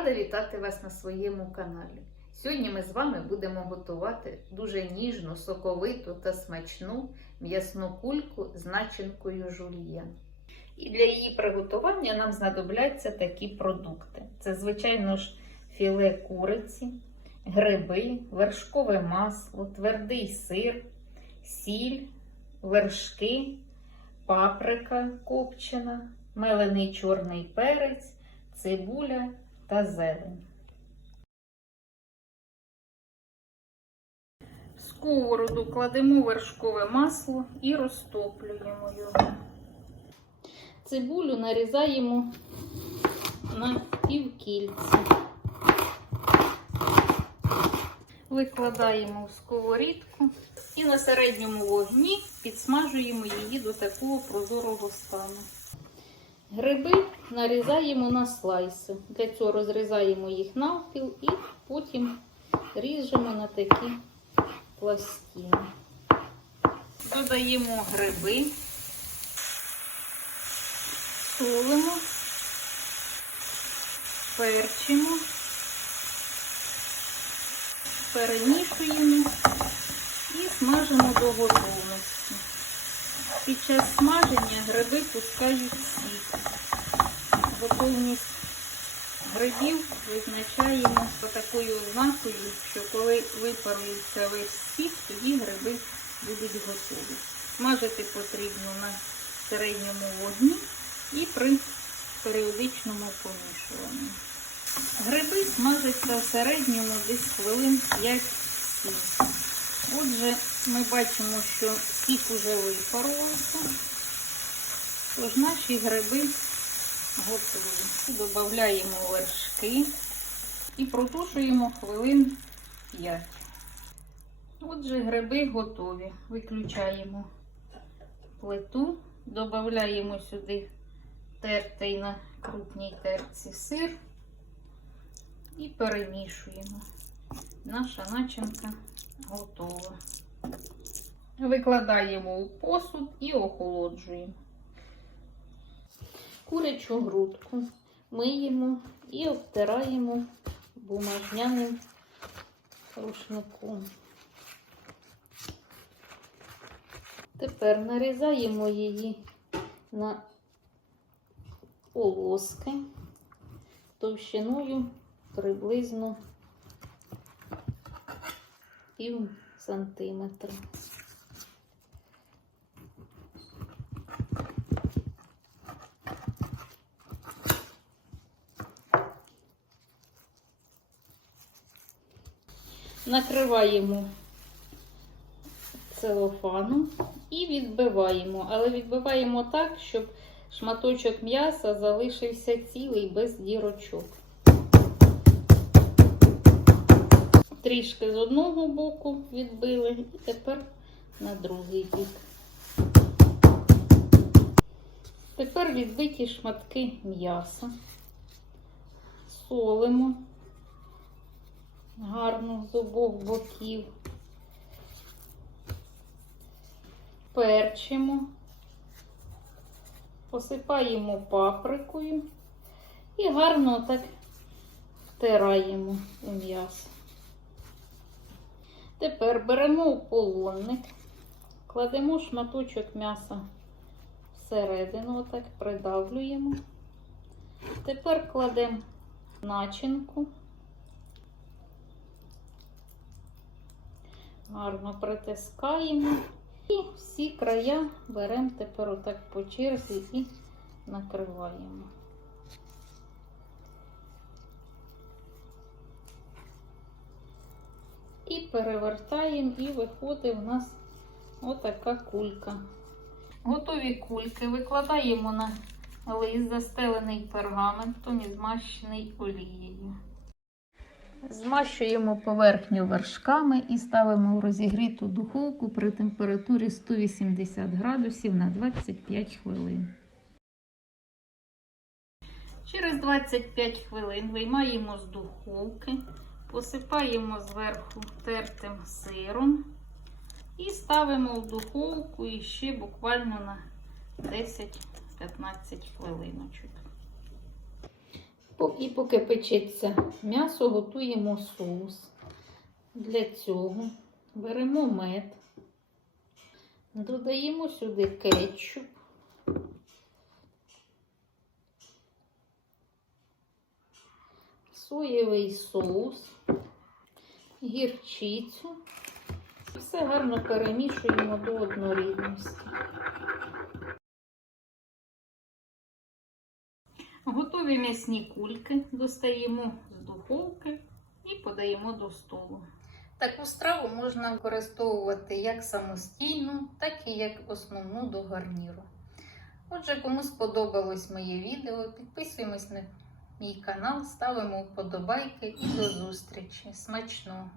Рада вітати вас на своєму каналі. Сьогодні ми з вами будемо готувати дуже ніжну, соковиту та смачну м'ясну кульку з начинкою жульєн. І для її приготування нам знадобляться такі продукти: це, звичайно ж, філе куриці, гриби, вершкове масло, твердий сир, сіль, вершки, паприка копчена, мелений чорний перець, цибуля та зелень. В сковороду кладемо вершкове масло і розтоплюємо його. Цибулю нарізаємо на півкільці. Викладаємо в сковорідку і на середньому вогні підсмажуємо її до такого прозорого стану. Гриби нарізаємо на слайси. Для цього розрізаємо їх навпіл і потім ріжемо на такі пластини. Додаємо гриби, солимо, перчимо, перемішуємо і смажимо до готовності. Під час смаження гриби пускають сік. Готовність грибів визначаємо за такою ознакою, що коли випарується весь сік, тоді гриби будуть готові. Смажити потрібно на середньому вогні і при періодичному помішуванні. Гриби смажаться в середньому десь хвилин 5-7. Отже, ми бачимо, що сік уже випарувався, тож наші гриби готові. Додаємо вершки і протушуємо хвилин 5. Отже, гриби готові. Виключаємо плиту, додаємо сюди тертий на крупній терці сир і перемішуємо. Наша начинка готова. Викладаємо у посуд і охолоджуємо. Курячу грудку миємо і обтираємо бумажняним рушником. Тепер нарізаємо її на полоски товщиною приблизно пів сантиметра. Накриваємо целофаном і відбиваємо, але відбиваємо так, щоб шматочок м'яса залишився цілий без дірочок. Трішки з одного боку відбили і тепер на другий бік. Тепер відбиті шматки м'яса, солимо гарно з обох боків, перчимо, посипаємо паприкою і гарно так втираємо у м'ясо. Тепер беремо полонник, кладемо шматочок м'яса всередину, отак придавлюємо. Тепер кладемо начинку. Гарно притискаємо і всі края беремо тепер отак по черзі і накриваємо. І перевертаємо, і виходить у нас отака кулька. Готові кульки викладаємо на лист, застелений пергаментом і змащений олією. Змащуємо поверхню вершками і ставимо в розігріту духовку при температурі 180 градусів на 25 хвилин. Через 25 хвилин виймаємо з духовки, посипаємо зверху тертим сиром і ставимо в духовку іще буквально на 10-15 хвилиночок. І поки печеться м'ясо, готуємо соус. Для цього беремо мед, додаємо сюди кетчуп, соєвий соус, гірчицю. Все гарно перемішуємо до однорідності. Готові м'ясні кульки достаємо з духовки і подаємо до столу. Таку страву можна використовувати як самостійну, так і як основну до гарніру. Отже, кому сподобалось моє відео, підписуємось на мій канал, ставимо вподобайки і до зустрічі. Смачного!